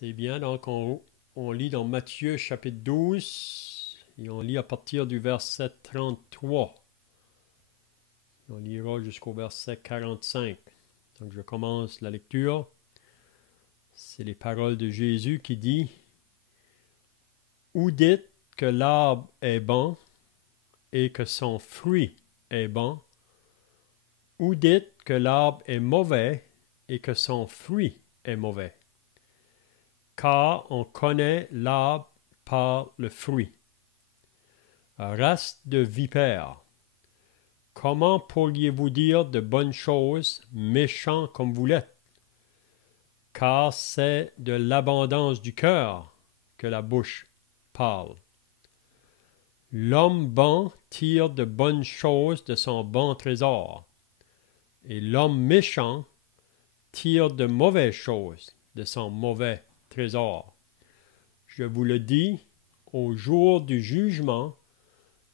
C'est bien, donc on lit dans Matthieu chapitre 12 et on lit à partir du verset 33. On lira jusqu'au verset 45. Donc je commence la lecture. C'est les paroles de Jésus qui dit: Ou dites que l'arbre est bon et que son fruit est bon, ou dites que l'arbre est mauvais et que son fruit est mauvais. Car on connaît l'arbre par le fruit. Race de vipères, comment pourriez-vous dire de bonnes choses, méchants comme vous l'êtes? Car c'est de l'abondance du cœur que la bouche parle. L'homme bon tire de bonnes choses de son bon trésor, et l'homme méchant tire de mauvaises choses de son mauvais trésor. Je vous le dis, au jour du jugement,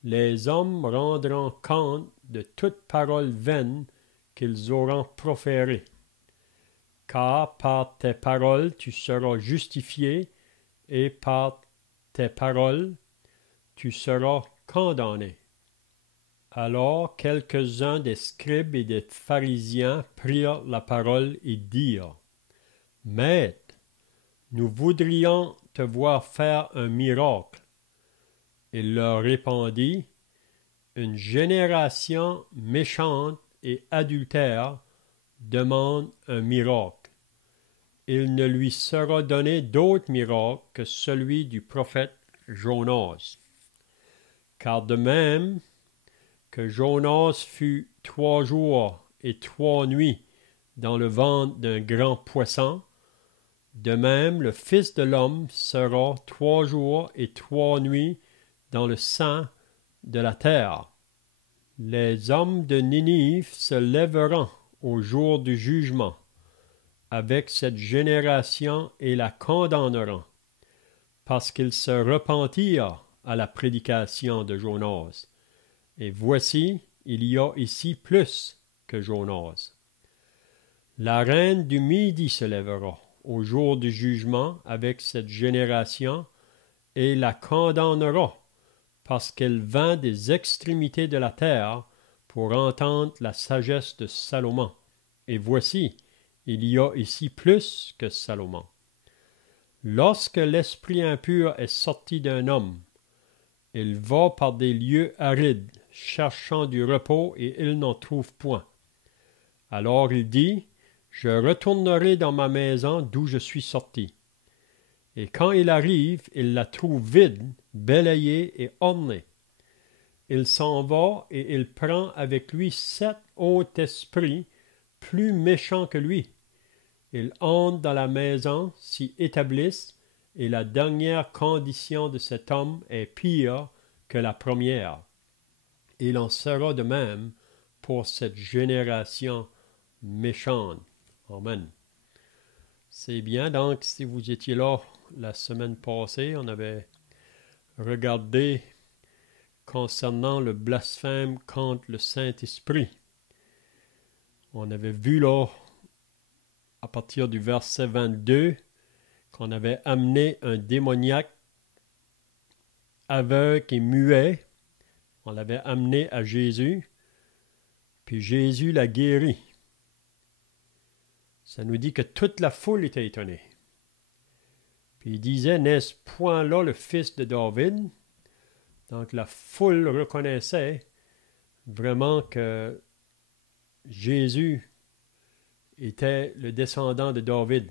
les hommes rendront compte de toute parole vaine qu'ils auront proférée. Car par tes paroles tu seras justifié, et par tes paroles tu seras condamné. Alors quelques-uns des scribes et des pharisiens prirent la parole et dirent: Maître, nous voudrions te voir faire un miracle. Il leur répondit: Une génération méchante et adultère demande un miracle. Il ne lui sera donné d'autre miracle que celui du prophète Jonas. Car de même que Jonas fut 3 jours et 3 nuits dans le ventre d'un grand poisson, de même le Fils de l'homme sera 3 jours et 3 nuits dans le sein de la terre. Les hommes de Ninive se lèveront au jour du jugement avec cette génération et la condamneront, parce qu'ils se repentirent à la prédication de Jonas. Et voici, il y a ici plus que Jonas. La reine du Midi se lèvera au jour du jugement avec cette génération et la condamnera, parce qu'elle vint des extrémités de la terre pour entendre la sagesse de Salomon. Et voici, il y a ici plus que Salomon. Lorsque l'esprit impur est sorti d'un homme, il va par des lieux arides, cherchant du repos, et il n'en trouve point. Alors il dit: Je retournerai dans ma maison d'où je suis sorti. Et quand il arrive, il la trouve vide, balayée et ornée. Il s'en va et il prend avec lui 7 autres esprits plus méchants que lui. Ils entrent dans la maison, s'y établissent, et la dernière condition de cet homme est pire que la première. Il en sera de même pour cette génération méchante. Amen. C'est bien, donc, si vous étiez là la semaine passée, on avait regardé concernant le blasphème contre le Saint-Esprit. On avait vu là, à partir du verset 22, qu'on avait amené un démoniaque aveugle et muet. On l'avait amené à Jésus, puis Jésus l'a guéri. Ça nous dit que toute la foule était étonnée. Puis il disait: N'est-ce point là le fils de David? Donc la foule reconnaissait vraiment que Jésus était le descendant de David.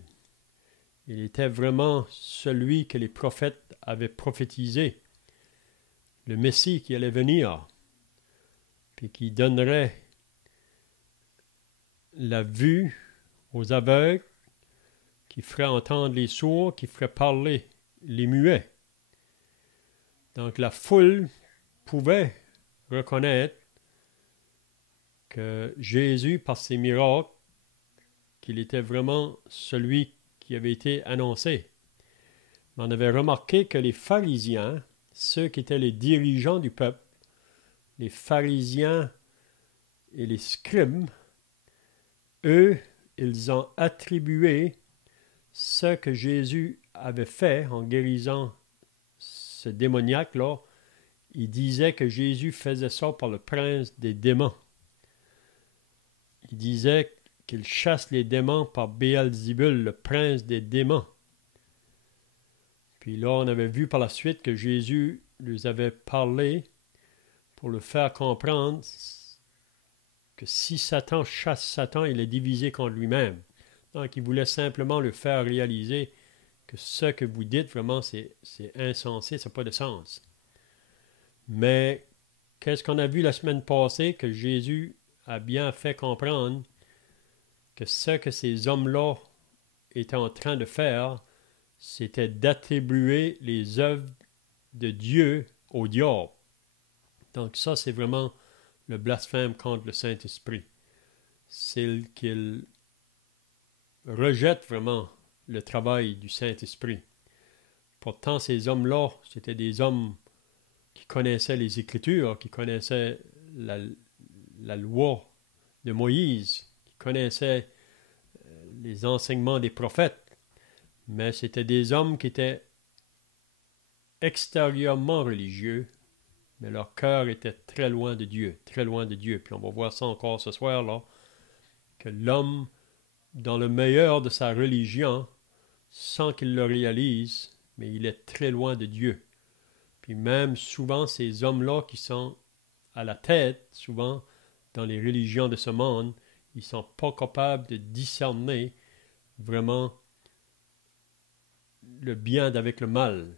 Il était vraiment celui que les prophètes avaient prophétisé, le Messie qui allait venir, puis qui donnerait la vue aux aveugles, qui ferait entendre les sourds, qui ferait parler les muets. Donc la foule pouvait reconnaître que Jésus, par ses miracles, qu'il était vraiment celui qui avait été annoncé. Mais on avait remarqué que les pharisiens, ceux qui étaient les dirigeants du peuple, les pharisiens et les scribes, eux, ils ont attribué ce que Jésus avait fait en guérissant ce démoniaque-là, il disait que Jésus faisait ça par le prince des démons. Il disait qu'il chasse les démons par Béelzébul, le prince des démons. Puis là, on avait vu par la suite que Jésus lui avait parlé pour le faire comprendre que si Satan chasse Satan, il est divisé contre lui-même. Donc, il voulait simplement le faire réaliser que ce que vous dites, vraiment, c'est insensé, ça n'a pas de sens. Mais qu'est-ce qu'on a vu la semaine passée? Que Jésus a bien fait comprendre que ce que ces hommes-là étaient en train de faire, c'était d'attribuer les œuvres de Dieu au diable. Donc ça, c'est vraiment le blasphème contre le Saint-Esprit. C'est qu'il rejette vraiment le travail du Saint-Esprit. Pourtant, ces hommes-là, c'était des hommes qui connaissaient les Écritures, qui connaissaient la loi de Moïse, qui connaissaient les enseignements des prophètes, mais c'était des hommes qui étaient extérieurement religieux, mais leur cœur était très loin de Dieu, très loin de Dieu. Puis on va voir ça encore ce soir, là, que l'homme, dans le meilleur de sa religion, sans qu'il le réalise, mais il est très loin de Dieu. Puis même souvent, ces hommes-là qui sont à la tête, souvent, dans les religions de ce monde, ils ne sont pas capables de discerner vraiment le bien d'avec le mal.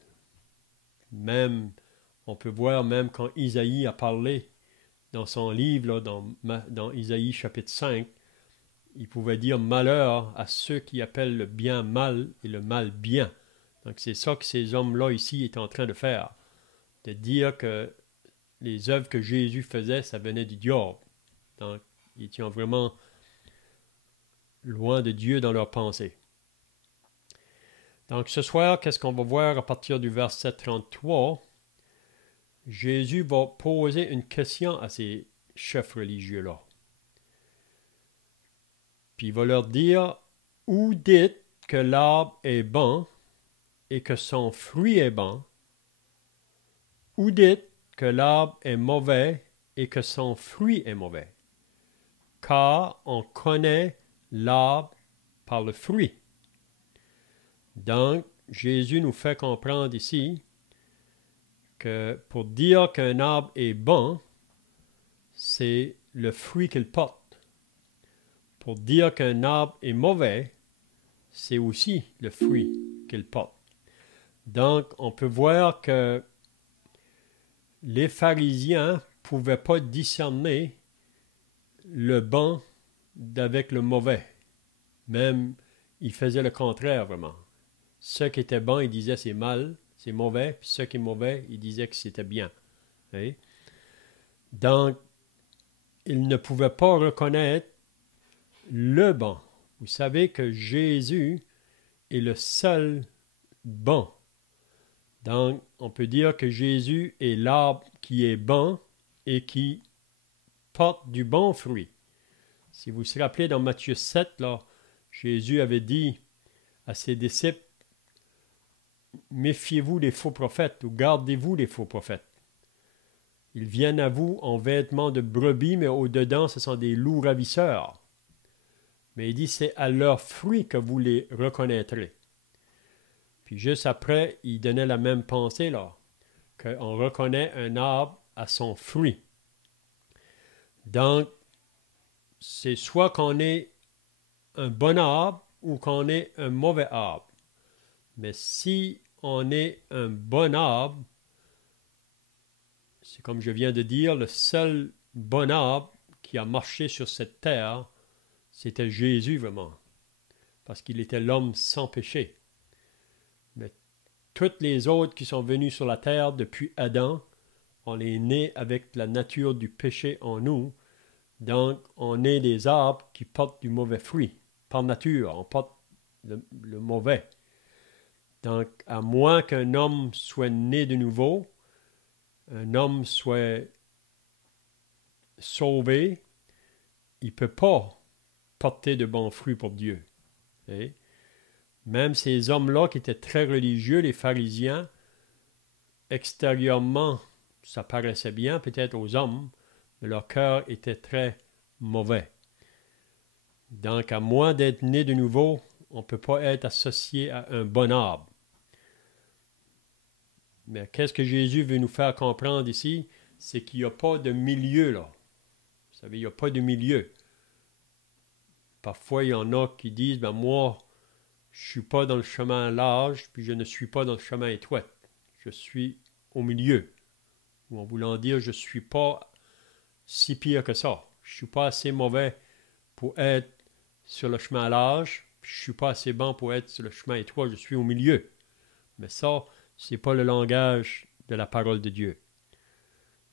Même, on peut voir même quand Isaïe a parlé dans son livre, là, dans Isaïe chapitre 5, il pouvait dire malheur à ceux qui appellent le bien mal et le mal bien. Donc c'est ça que ces hommes-là ici étaient en train de faire, de dire que les œuvres que Jésus faisait, ça venait du diable. Donc ils étaient vraiment loin de Dieu dans leurs pensées. Donc ce soir, qu'est-ce qu'on va voir à partir du verset 33? Jésus va poser une question à ces chefs religieux-là. Puis il va leur dire, « Ou dites que l'arbre est bon et que son fruit est bon, ou dites que l'arbre est mauvais et que son fruit est mauvais, car on connaît l'arbre par le fruit. » Donc, Jésus nous fait comprendre ici que pour dire qu'un arbre est bon, c'est le fruit qu'il porte. Pour dire qu'un arbre est mauvais, c'est aussi le fruit qu'il porte. Donc, on peut voir que les pharisiens ne pouvaient pas discerner le bon d'avec le mauvais. Même, ils faisaient le contraire vraiment. Ce qui était bon, ils disaient c'est mal, c'est mauvais, puis ce qui est mauvais, ils disaient que c'était bien. Oui? Donc, ils ne pouvaient pas reconnaître le bon. Vous savez que Jésus est le seul bon. Donc, on peut dire que Jésus est l'arbre qui est bon et qui porte du bon fruit. Si vous vous rappelez dans Matthieu 7, là, Jésus avait dit à ses disciples, « Méfiez-vous des faux prophètes ou gardez-vous des faux prophètes. Ils viennent à vous en vêtements de brebis, mais au-dedans, ce sont des loups ravisseurs. » Mais il dit, c'est à leurs fruits que vous les reconnaîtrez. Puis juste après, il donnait la même pensée, là, qu'on reconnaît un arbre à son fruit. Donc, c'est soit qu'on est un bon arbre ou qu'on est un mauvais arbre. Mais si on est un bon arbre, c'est comme je viens de dire, le seul bon arbre qui a marché sur cette terre, c'était Jésus vraiment, parce qu'il était l'homme sans péché. Mais toutes les autres qui sont venus sur la terre depuis Adam, on est né avec la nature du péché en nous, donc on est des arbres qui portent du mauvais fruit. Par nature, on porte le mauvais. Donc, à moins qu'un homme soit né de nouveau, un homme soit sauvé, il ne peut pas porter de bons fruits pour Dieu. Okay? Même ces hommes-là qui étaient très religieux, les pharisiens, extérieurement, ça paraissait bien peut-être aux hommes, mais leur cœur était très mauvais. Donc, à moins d'être né de nouveau, on ne peut pas être associé à un bon arbre. Mais qu'est-ce que Jésus veut nous faire comprendre ici? C'est qu'il n'y a pas de milieu là. Vous savez, il n'y a pas de milieu. Parfois, il y en a qui disent, ben moi, je ne suis pas dans le chemin large, puis je ne suis pas dans le chemin étroit. Je suis au milieu. Ou en voulant dire, je ne suis pas si pire que ça. Je ne suis pas assez mauvais pour être sur le chemin large, puis je ne suis pas assez bon pour être sur le chemin étroit. Je suis au milieu. Mais ça, ce n'est pas le langage de la parole de Dieu.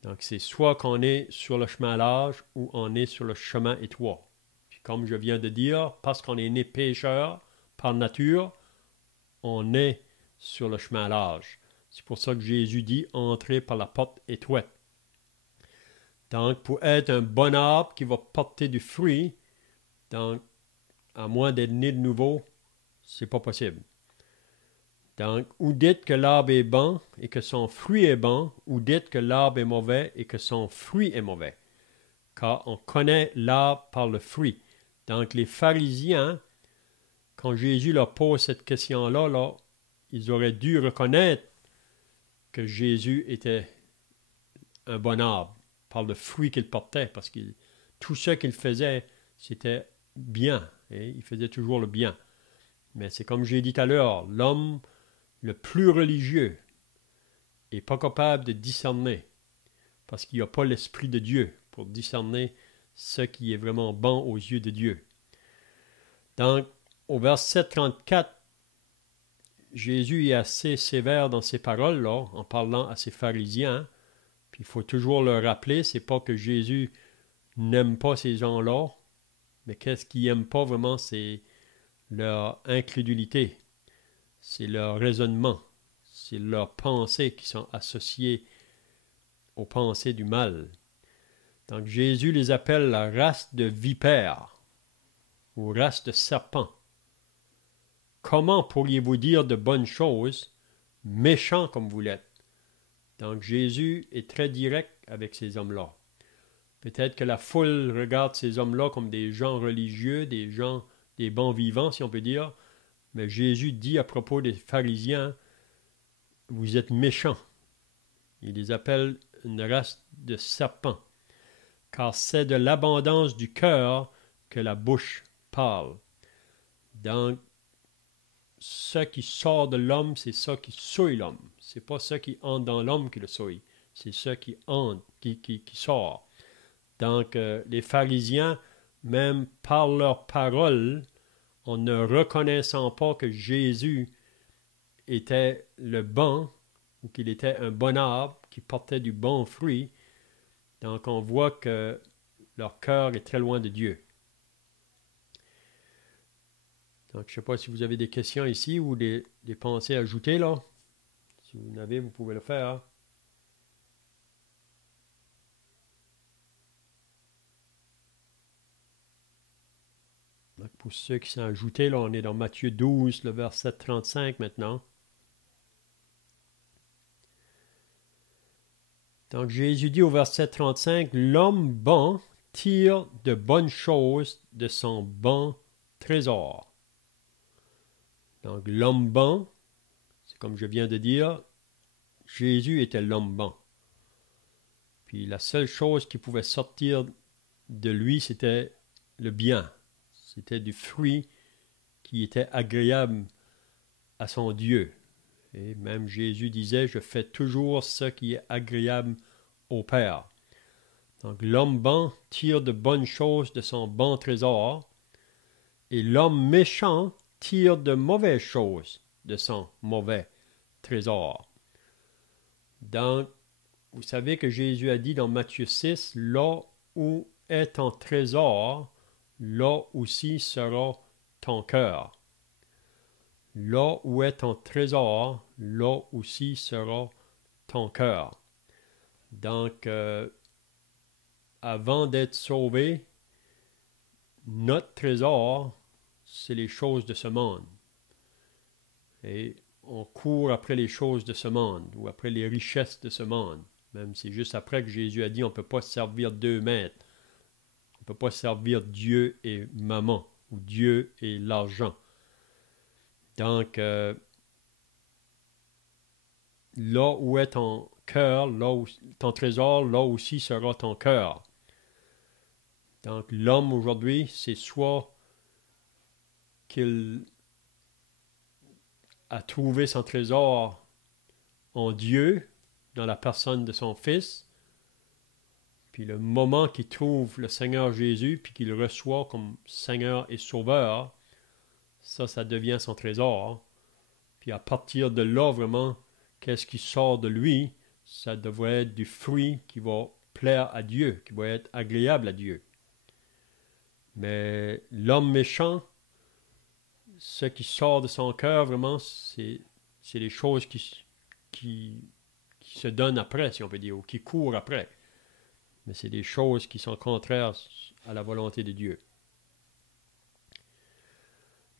Donc, c'est soit qu'on est sur le chemin large ou on est sur le chemin étroit. Puis comme je viens de dire, parce qu'on est né pécheur par nature, on est sur le chemin large. C'est pour ça que Jésus dit « Entrez par la porte étroite ». Donc, pour être un bon arbre qui va porter du fruit, donc, à moins d'être né de nouveau, c'est pas possible. Donc, ou dites que l'arbre est bon et que son fruit est bon, ou dites que l'arbre est mauvais et que son fruit est mauvais. Car on connaît l'arbre par le fruit. Donc, les pharisiens, quand Jésus leur pose cette question-là, ils auraient dû reconnaître que Jésus était un bon arbre par le fruit qu'il portait, parce que tout ce qu'il faisait, c'était bien, et il faisait toujours le bien. Mais c'est comme j'ai dit tout à l'heure, l'homme le plus religieux n'est pas capable de discerner, parce qu'il n'y a pas l'Esprit de Dieu pour discerner ce qui est vraiment bon aux yeux de Dieu. Donc, au verset 34, Jésus est assez sévère dans ses paroles, là, en parlant à ses pharisiens. Puis il faut toujours leur rappeler, c'est pas que Jésus n'aime pas ces gens-là, mais qu'est-ce qu'il n'aime pas vraiment, c'est leur incrédulité, c'est leur raisonnement, c'est leurs pensées qui sont associées aux pensées du mal. Donc Jésus les appelle la race de vipères ou race de serpents. Comment pourriez-vous dire de bonnes choses, méchants comme vous l'êtes? Donc Jésus est très direct avec ces hommes-là. Peut-être que la foule regarde ces hommes-là comme des gens religieux, des gens, des bons vivants, si on peut dire. Mais Jésus dit à propos des pharisiens, vous êtes méchants. Il les appelle une race de serpents, car c'est de l'abondance du cœur que la bouche parle. Donc, ce qui sort de l'homme, c'est ça qui souille l'homme. C'est pas ce qui entre dans l'homme qui le souille, c'est ce qui entre, qui sort. Donc, les pharisiens, même par leurs paroles, en ne reconnaissant pas que Jésus était le bon, ou qu'il était un bon arbre, qui portait du bon fruit, donc on voit que leur cœur est très loin de Dieu. Donc, je ne sais pas si vous avez des questions ici ou des pensées ajoutées, là. Si vous en avez, vous pouvez le faire. Donc, pour ceux qui sont ajoutés, là, on est dans Matthieu 12, le verset 35 maintenant. Donc, Jésus dit au verset 35, « L'homme bon tire de bonnes choses de son bon trésor. » Donc, l'homme bon, c'est comme je viens de dire, Jésus était l'homme bon. Puis la seule chose qui pouvait sortir de lui, c'était le bien. C'était du fruit qui était agréable à son Dieu. Et même Jésus disait, je fais toujours ce qui est agréable au Père. Donc l'homme bon tire de bonnes choses de son bon trésor, et l'homme méchant tire de mauvaises choses de son mauvais trésor. Donc, vous savez que Jésus a dit dans Matthieu 6, « Là où est ton trésor, là aussi sera ton cœur. » Là où est ton trésor, là aussi sera ton cœur. Donc, avant d'être sauvé, notre trésor, c'est les choses de ce monde. Et on court après les choses de ce monde ou après les richesses de ce monde. Même c'est juste après que Jésus a dit on ne peut pas servir deux maîtres. On ne peut pas servir Dieu et maman ou Dieu et l'argent. Donc, là où est ton cœur, là où ton trésor, là aussi sera ton cœur. Donc, l'homme aujourd'hui, c'est soit qu'il a trouvé son trésor en Dieu, dans la personne de son Fils, puis le moment qu'il trouve le Seigneur Jésus, puis qu'il le reçoit comme Seigneur et Sauveur, ça devient son trésor. Puis à partir de là, vraiment, qu'est-ce qui sort de lui, ça devrait être du fruit qui va plaire à Dieu, qui va être agréable à Dieu. Mais l'homme méchant, ce qui sort de son cœur, vraiment, c'est les choses qui se donnent après, si on peut dire, ou qui courent après. Mais c'est des choses qui sont contraires à la volonté de Dieu.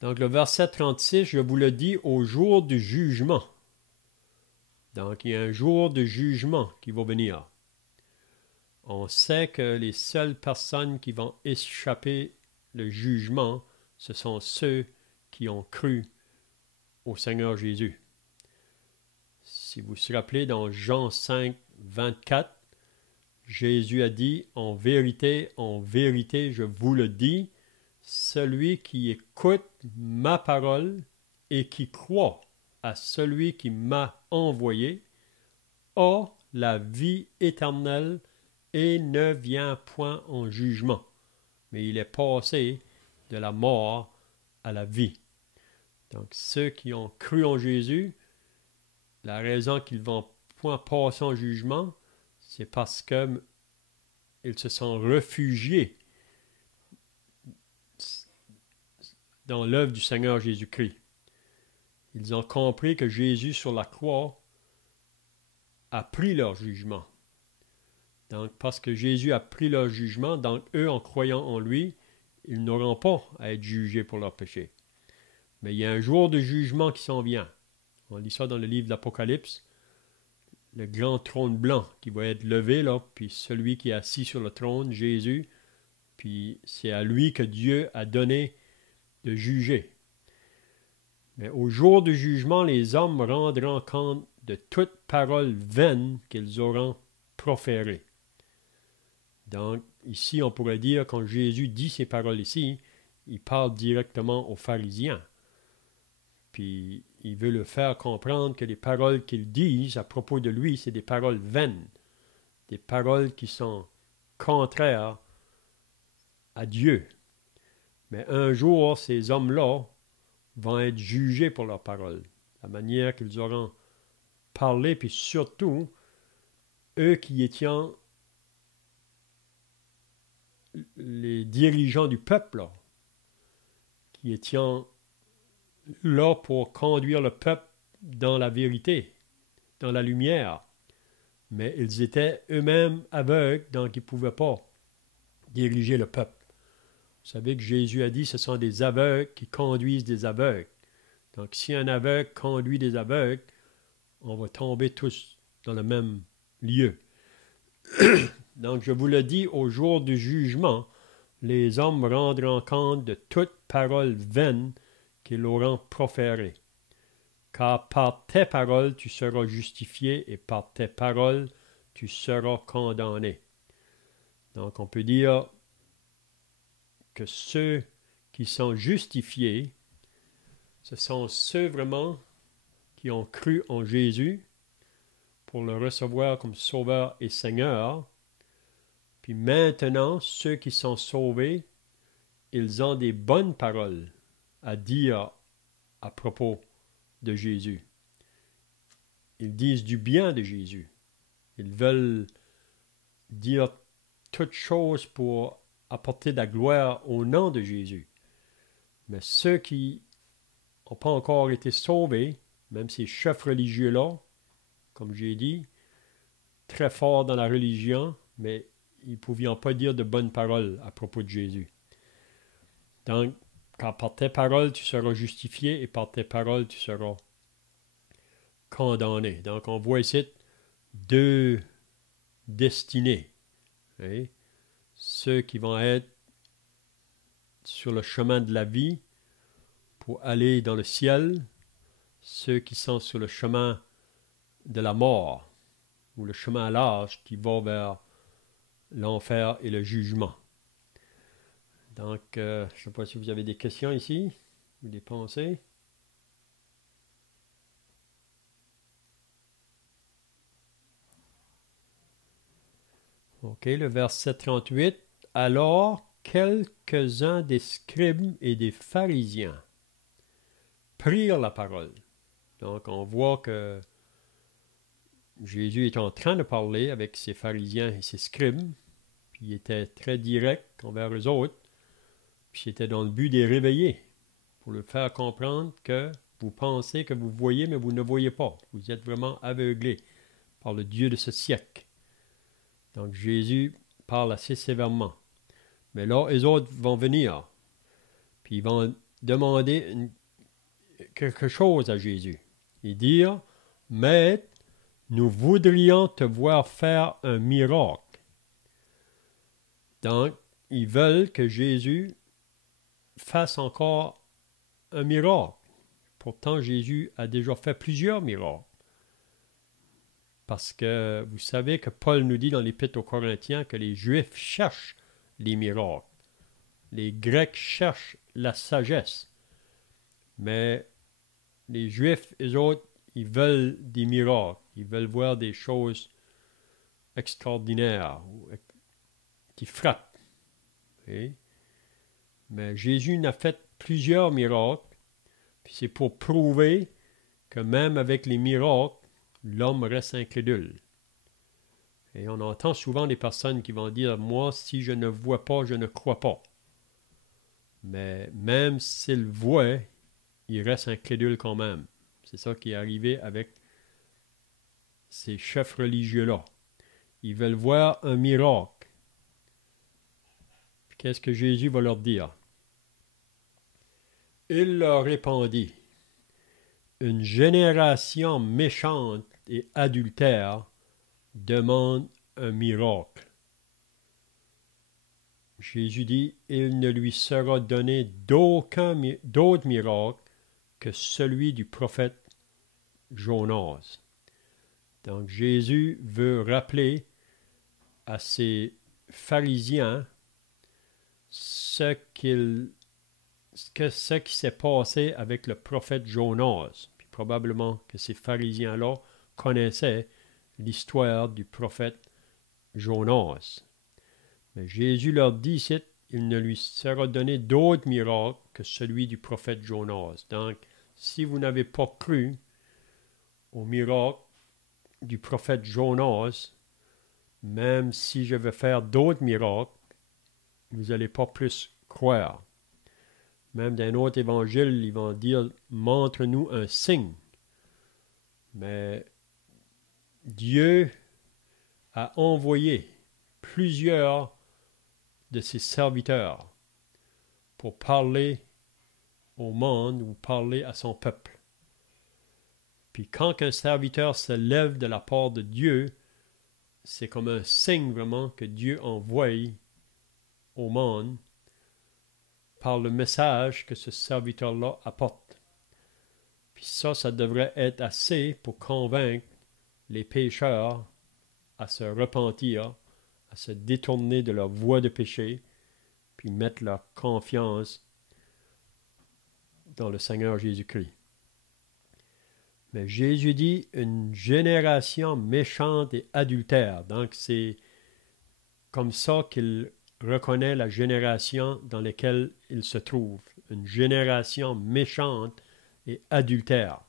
Donc le verset 36, je vous le dis, au jour du jugement. Donc il y a un jour de jugement qui va venir. On sait que les seules personnes qui vont échapper le jugement, ce sont ceux qui ont cru au Seigneur Jésus. Si vous vous rappelez, dans Jean 5, 24, Jésus a dit, en vérité, je vous le dis, celui qui écoute ma parole et qui croit à celui qui m'a envoyé a la vie éternelle et ne vient point en jugement, mais il est passé de la mort à la vie. Donc ceux qui ont cru en Jésus, la raison qu'ils ne vont point passer en jugement, c'est parce qu'ils se sont réfugiés dans l'œuvre du Seigneur Jésus-Christ. Ils ont compris que Jésus sur la croix a pris leur jugement. Donc, parce que Jésus a pris leur jugement, donc eux, en croyant en lui, ils n'auront pas à être jugés pour leurs péchés. Mais il y a un jour de jugement qui s'en vient. On lit ça dans le livre de l'Apocalypse. Le grand trône blanc qui va être levé, là, puis celui qui est assis sur le trône, Jésus, puis c'est à lui que Dieu a donné de juger. Mais au jour du jugement, les hommes rendront compte de toute parole vaine qu'ils auront proférée. Donc, ici, on pourrait dire, quand Jésus dit ces paroles ici, il parle directement aux pharisiens. Puis, il veut le faire comprendre que les paroles qu'il dit à propos de lui, c'est des paroles vaines, des paroles qui sont contraires à Dieu. Mais un jour, ces hommes-là vont être jugés pour leurs paroles, la manière qu'ils auront parlé, puis surtout, eux qui étaient les dirigeants du peuple, là, qui étaient là pour conduire le peuple dans la vérité, dans la lumière. Mais ils étaient eux-mêmes aveugles, donc ils ne pouvaient pas diriger le peuple. Vous savez que Jésus a dit, ce sont des aveugles qui conduisent des aveugles. Donc si un aveugle conduit des aveugles, on va tomber tous dans le même lieu. Donc je vous le dis, au jour du jugement, les hommes rendront compte de toute parole vaine qu'ils auront proférée. Car par tes paroles tu seras justifié et par tes paroles tu seras condamné. Donc on peut dire que ceux qui sont justifiés, ce sont ceux vraiment qui ont cru en Jésus pour le recevoir comme Sauveur et Seigneur. Puis maintenant, ceux qui sont sauvés, ils ont des bonnes paroles à dire à propos de Jésus. Ils disent du bien de Jésus. Ils veulent dire toutes choses pour apporter de la gloire au nom de Jésus. Mais ceux qui n'ont pas encore été sauvés, même ces chefs religieux-là, comme j'ai dit, très forts dans la religion, mais ils ne pouvaient pas dire de bonnes paroles à propos de Jésus. Donc, car par tes paroles tu seras justifié et par tes paroles tu seras condamnés. Donc, on voit ici deux destinées. Hein? Ceux qui vont être sur le chemin de la vie pour aller dans le ciel, ceux qui sont sur le chemin de la mort, ou le chemin large qui va vers l'enfer et le jugement. Donc, je ne sais pas si vous avez des questions ici, ou des pensées. OK, le verset 38. Alors, quelques-uns des scribes et des pharisiens prirent la parole. Donc, on voit que Jésus est en train de parler avec ses pharisiens et ses scribes, puis il était très direct envers eux autres, puis c'était dans le but de les réveiller, pour leur faire comprendre que vous pensez que vous voyez, mais vous ne voyez pas. Vous êtes vraiment aveuglés par le Dieu de ce siècle. Donc Jésus parle assez sévèrement. Mais là, les autres vont venir, puis ils vont demander quelque chose à Jésus. Et dire, Maître, nous voudrions te voir faire un miracle. Donc, ils veulent que Jésus fasse encore un miracle. Pourtant, Jésus a déjà fait plusieurs miracles. Parce que vous savez que Paul nous dit dans l'Épître aux Corinthiens que les Juifs cherchent les miracles. Les Grecs cherchent la sagesse. Mais les Juifs, eux autres, ils veulent des miracles. Ils veulent voir des choses extraordinaires qui frappent. Okay? Mais Jésus en a fait plusieurs miracles. Puis c'est pour prouver que même avec les miracles, l'homme reste incrédule. Et on entend souvent des personnes qui vont dire « Moi, si je ne vois pas, je ne crois pas. » Mais même s'ils voient, ils restent incrédules quand même. C'est ça qui est arrivé avec ces chefs religieux-là. Ils veulent voir un miracle. Qu'est-ce que Jésus va leur dire? Il leur répondit, « Une génération méchante et adultère demande un miracle. » Jésus dit, « Il ne lui sera donné d'autre miracle que celui du prophète Jonas. » Donc Jésus veut rappeler à ces pharisiens ce qui s'est passé avec le prophète Jonas. Puis probablement que ces pharisiens-là connaissaient l'histoire du prophète Jonas. Mais Jésus leur dit ici, il ne lui sera donné d'autre miracle que celui du prophète Jonas. Donc, si vous n'avez pas cru au miracle du prophète Jonas, même si je veux faire d'autres miracles, vous n'allez pas plus croire. Même dans un autre évangile, ils vont dire « Montre-nous un signe ». Mais Dieu a envoyé plusieurs de ses serviteurs pour parler au monde ou parler à son peuple. Puis quand un serviteur se lève de la part de Dieu, c'est comme un signe vraiment que Dieu envoie au monde par le message que ce serviteur-là apporte. Puis ça devrait être assez pour convaincre les pécheurs à se repentir, à se détourner de leur voie de péché, puis mettre leur confiance dans le Seigneur Jésus-Christ. Mais Jésus dit une génération méchante et adultère. Donc c'est comme ça qu'il reconnaît la génération dans laquelle il se trouve. Une génération méchante et adultère.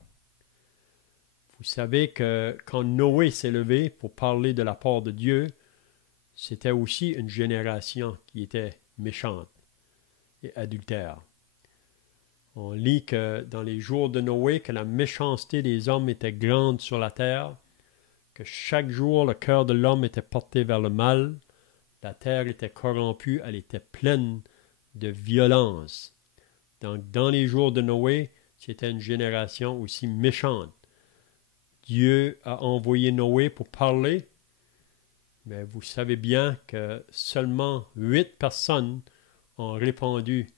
Vous savez que quand Noé s'est levé pour parler de la part de Dieu, c'était aussi une génération qui était méchante et adultère. On lit que dans les jours de Noé, que la méchanceté des hommes était grande sur la terre, que chaque jour le cœur de l'homme était porté vers le mal, la terre était corrompue, elle était pleine de violence. Donc dans les jours de Noé, c'était une génération aussi méchante. Dieu a envoyé Noé pour parler, mais vous savez bien que seulement 8 personnes ont répondu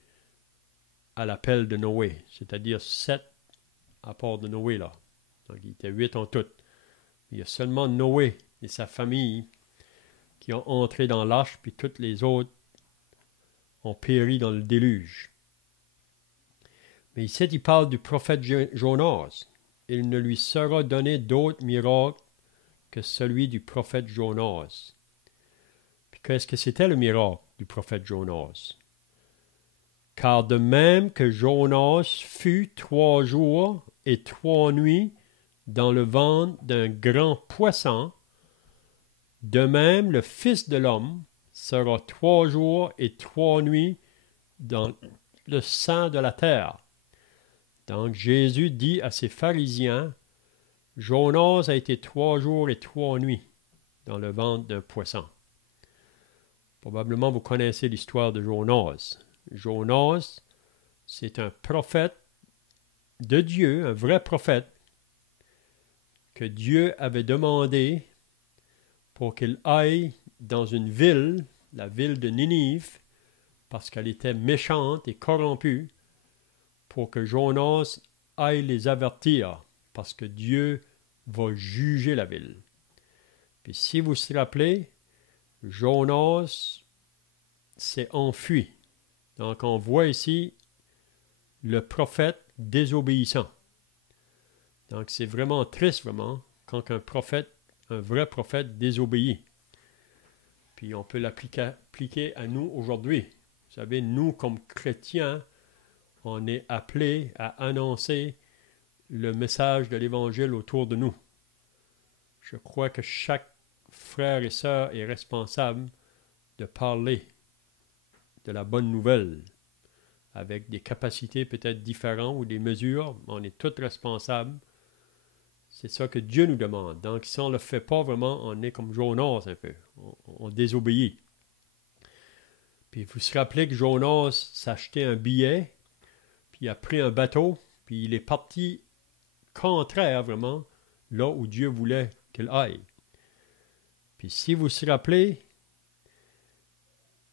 à l'appel de Noé, c'est-à-dire 7 à part de Noé là. Donc il était 8 en tout. Il y a seulement Noé et sa famille qui ont entré dans l'arche, puis toutes les autres ont péri dans le déluge. Mais ici, il parle du prophète Jonas. Il ne lui sera donné d'autre miracle que celui du prophète Jonas. Puis qu'est-ce que c'était le miracle du prophète Jonas? Car de même que Jonas fut 3 jours et 3 nuits dans le ventre d'un grand poisson, de même le Fils de l'homme sera 3 jours et 3 nuits dans le sang de la terre. Donc Jésus dit à ses pharisiens, Jonas a été 3 jours et 3 nuits dans le ventre d'un poisson. Probablement vous connaissez l'histoire de Jonas. Jonas, c'est un prophète de Dieu, un vrai prophète, que Dieu avait demandé pour qu'il aille dans une ville, la ville de Ninive, parce qu'elle était méchante et corrompue, pour que Jonas aille les avertir, parce que Dieu va juger la ville. Puis si vous vous rappelez, Jonas s'est enfui. Donc on voit ici le prophète désobéissant. Donc c'est vraiment triste, vraiment, quand un prophète, un vrai prophète désobéit. Puis on peut l'appliquer à nous aujourd'hui. Vous savez, nous comme chrétiens, on est appelés à annoncer le message de l'Évangile autour de nous. Je crois que chaque frère et sœur est responsable de parler de la bonne nouvelle, avec des capacités peut-être différentes ou des mesures, on est tous responsables. C'est ça que Dieu nous demande. Donc si on ne le fait pas vraiment, on est comme Jonas un peu, on désobéit. Puis il faut se rappeler que Jonas s'achetait un billet, puis il a pris un bateau, puis il est parti contraire vraiment, là où Dieu voulait qu'il aille. Puis si vous vous rappelez,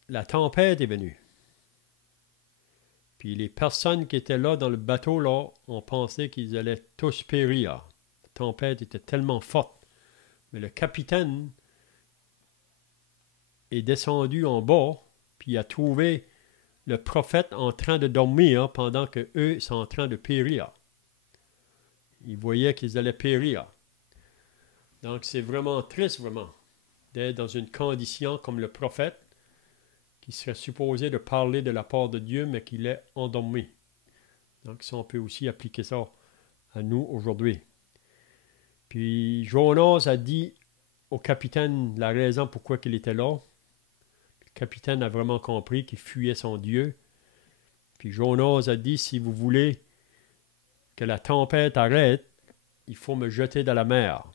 la tempête est venue. Puis les personnes qui étaient là dans le bateau, là, ont pensé qu'ils allaient tous périr. La tempête était tellement forte. Mais le capitaine est descendu en bas, puis il a trouvé le prophète en train de dormir pendant qu'eux sont en train de périr. Ils voyaient qu'ils allaient périr. Donc c'est vraiment triste, vraiment, d'être dans une condition comme le prophète, qui serait supposé de parler de la part de Dieu, mais qu'il est endormi. Donc ça, on peut aussi appliquer ça à nous aujourd'hui. Puis Jonas a dit au capitaine la raison pourquoi il était là. Le capitaine a vraiment compris qu'il fuyait son Dieu. Puis Jonas a dit, si vous voulez que la tempête arrête, il faut me jeter dans la mer.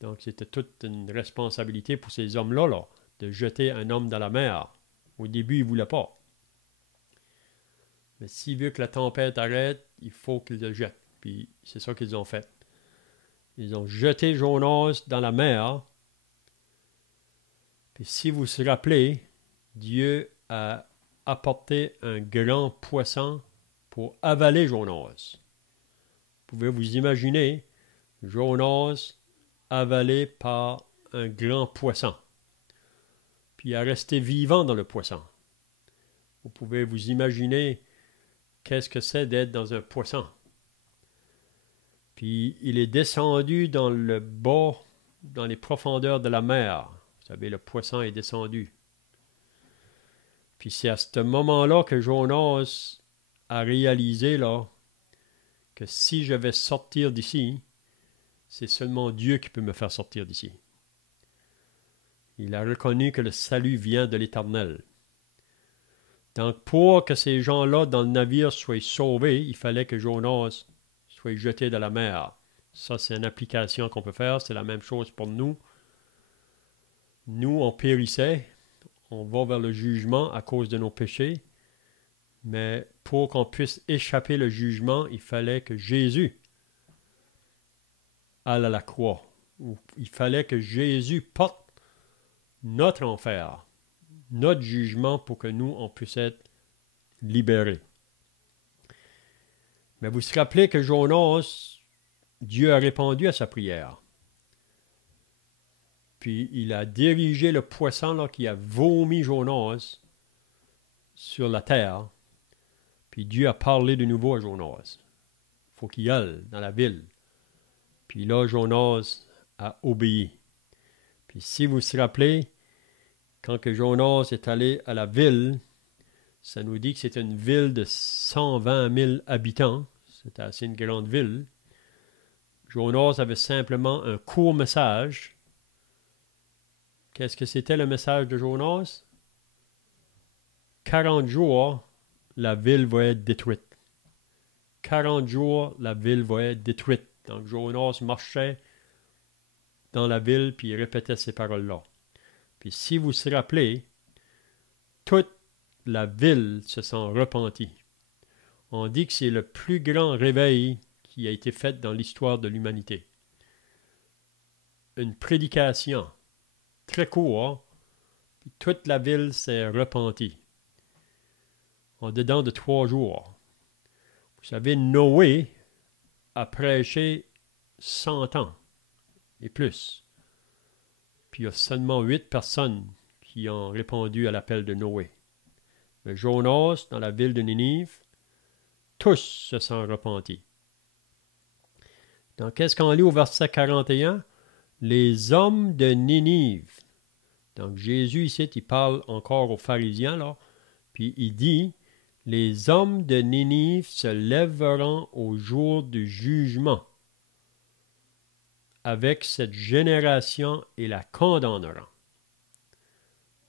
Donc c'était toute une responsabilité pour ces hommes-là, là, de jeter un homme dans la mer. Au début, ils ne voulaient pas. Mais s'il veut que la tempête arrête, il faut qu'ils le jettent. Puis c'est ça qu'ils ont fait. Ils ont jeté Jonas dans la mer. Puis si vous vous rappelez, Dieu a apporté un grand poisson pour avaler Jonas. Vous pouvez vous imaginer Jonas avalé par un grand poisson. Puis il a resté vivant dans le poisson. Vous pouvez vous imaginer qu'est-ce que c'est d'être dans un poisson. Puis il est descendu dans le bas, dans les profondeurs de la mer. Vous savez, le poisson est descendu. Puis c'est à ce moment-là que Jonas a réalisé là, que si je vais sortir d'ici, c'est seulement Dieu qui peut me faire sortir d'ici. Il a reconnu que le salut vient de l'Éternel. Donc, pour que ces gens-là dans le navire soient sauvés, il fallait que Jonas soit jeté dans la mer. Ça, c'est une application qu'on peut faire. C'est la même chose pour nous. Nous, on périssait. On va vers le jugement à cause de nos péchés. Mais pour qu'on puisse échapper le jugement, il fallait que Jésus à la croix. Il fallait que Jésus porte notre enfer, notre jugement pour que nous, on puisse être libérés. Mais vous vous rappelez que Jonas, Dieu a répondu à sa prière. Puis il a dirigé le poisson là, qui a vomi Jonas sur la terre. Puis Dieu a parlé de nouveau à Jonas. Il faut qu'il aille dans la ville. Puis là, Jonas a obéi. Puis si vous vous rappelez, quand que Jonas est allé à la ville, ça nous dit que c'était une ville de 120 000 habitants. C'était assez une grande ville. Jonas avait simplement un court message. Qu'est-ce que c'était le message de Jonas? 40 jours, la ville va être détruite. 40 jours, la ville va être détruite. Donc Jonas marchait dans la ville, puis il répétait ces paroles-là. Puis si vous vous rappelez, toute la ville se sent repentie. On dit que c'est le plus grand réveil qui a été fait dans l'histoire de l'humanité. Une prédication très courte, puis toute la ville s'est repentie. En dedans de 3 jours. Vous savez, Noé a prêché 100 ans et plus. Puis il y a seulement 8 personnes qui ont répondu à l'appel de Noé. Mais Jonas, dans la ville de Ninive, tous se sont repentis. Donc, qu'est-ce qu'on lit au verset 41? Les hommes de Ninive. Donc, Jésus, ici, il parle encore aux pharisiens, là, puis il dit, les hommes de Ninive se lèveront au jour du jugement avec cette génération et la condamneront.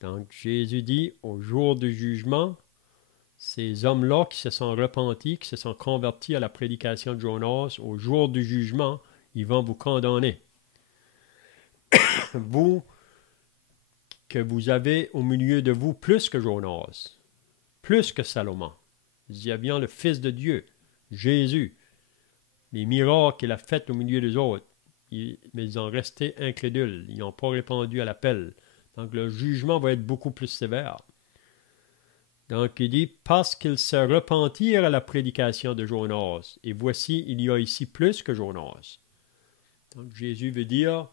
Donc, Jésus dit, au jour du jugement, ces hommes-là qui se sont repentis, qui se sont convertis à la prédication de Jonas, au jour du jugement, ils vont vous condamner. Vous, que vous avez au milieu de vous plus que Jonas, plus que Salomon. Nous y avions le Fils de Dieu, Jésus, les miracles qu'il a faits au milieu des autres. Mais ils ont resté incrédules, ils n'ont pas répondu à l'appel. Donc le jugement va être beaucoup plus sévère. Donc il dit, parce qu'ils se repentirent à la prédication de Jonas, et voici, il y a ici plus que Jonas. Donc Jésus veut dire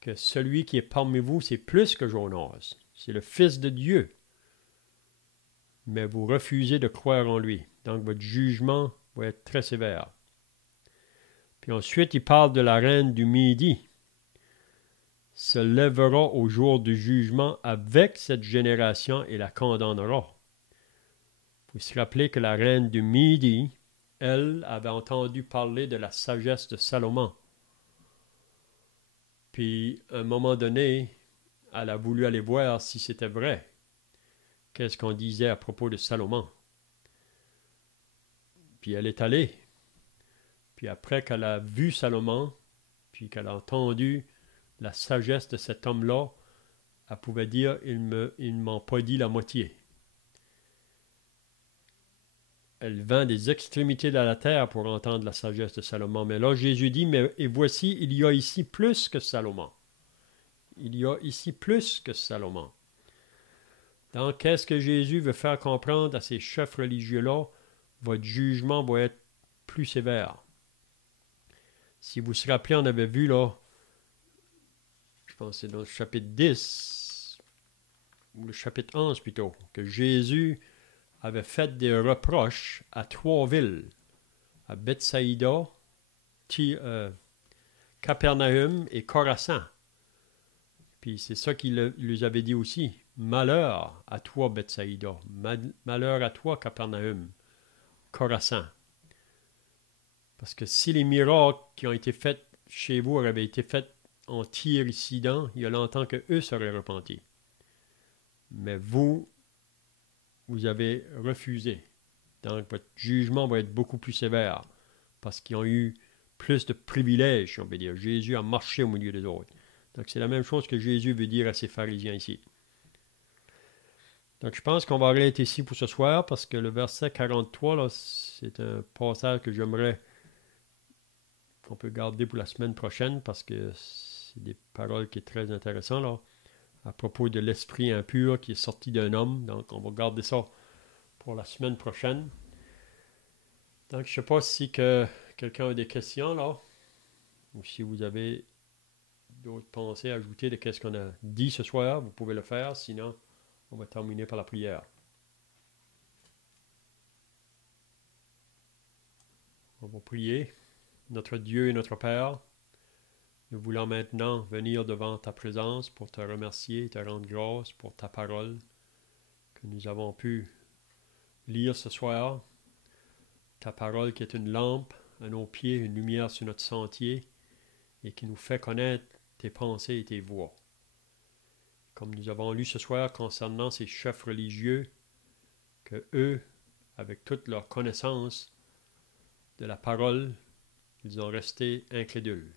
que celui qui est parmi vous, c'est plus que Jonas. C'est le Fils de Dieu. Mais vous refusez de croire en lui. Donc votre jugement va être très sévère. Puis ensuite, il parle de la reine du Midi. Se lèvera au jour du jugement avec cette génération et la condamnera. Vous vous rappelez que la reine du Midi, elle, avait entendu parler de la sagesse de Salomon. Puis, à un moment donné, elle a voulu aller voir si c'était vrai. Qu'est-ce qu'on disait à propos de Salomon? Puis elle est allée. Puis après qu'elle a vu Salomon, puis qu'elle a entendu la sagesse de cet homme-là, elle pouvait dire, il ne m'ont pas dit la moitié. Elle vint des extrémités de la terre pour entendre la sagesse de Salomon. Mais là, Jésus dit, et voici, il y a ici plus que Salomon. Il y a ici plus que Salomon. Donc, qu'est-ce que Jésus veut faire comprendre à ces chefs religieux-là? Votre jugement va être plus sévère. Si vous vous rappelez, on avait vu là, je pense que c'est dans le chapitre 10, ou le chapitre 11 plutôt, que Jésus avait fait des reproches à 3 villes, à Bethsaïda, Capernaum et Chorasan. Puis c'est ça qu'il lui avait dit aussi. Malheur à toi, Bethsaïda. Malheur à toi, Capernaum, Chorasan. Parce que si les miracles qui ont été faits chez vous avaient été faits en Tyr et Sidon, il y a longtemps qu'eux seraient repentis. Mais vous avez refusé. Donc votre jugement va être beaucoup plus sévère. Parce qu'ils ont eu plus de privilèges, on peut dire. Jésus a marché au milieu des autres. Donc c'est la même chose que Jésus veut dire à ces pharisiens ici. Donc je pense qu'on va arrêter ici pour ce soir parce que le verset 43, là, c'est un passage que j'aimerais qu'on peut garder pour la semaine prochaine parce que c'est des paroles qui sont très intéressantes là, à propos de l'esprit impur qui est sorti d'un homme. Donc, on va garder ça pour la semaine prochaine. Donc, je ne sais pas si quelqu'un a des questions là, ou si vous avez d'autres pensées à ajouter de ce qu'on a dit ce soir, vous pouvez le faire. Sinon, on va terminer par la prière. On va prier. Notre Dieu et notre Père, nous voulons maintenant venir devant ta présence pour te remercier et te rendre grâce pour ta parole que nous avons pu lire ce soir. Ta parole qui est une lampe à nos pieds, une lumière sur notre sentier et qui nous fait connaître tes pensées et tes voies. Comme nous avons lu ce soir concernant ces chefs religieux, que eux, avec toute leur connaissance de la parole, ils ont resté incrédules.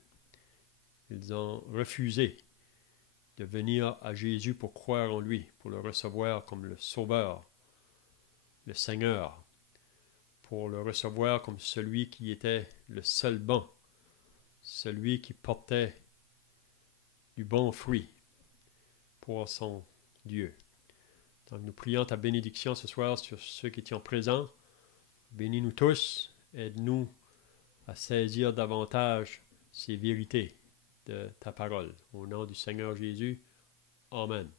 Ils ont refusé de venir à Jésus pour croire en lui, pour le recevoir comme le Sauveur, le Seigneur, pour le recevoir comme celui qui était le seul bon, celui qui portait du bon fruit pour son Dieu. Donc nous prions ta bénédiction ce soir sur ceux qui étaient présents. Bénis-nous tous, aide-nous à saisir davantage ces vérités de ta parole. Au nom du Seigneur Jésus, Amen.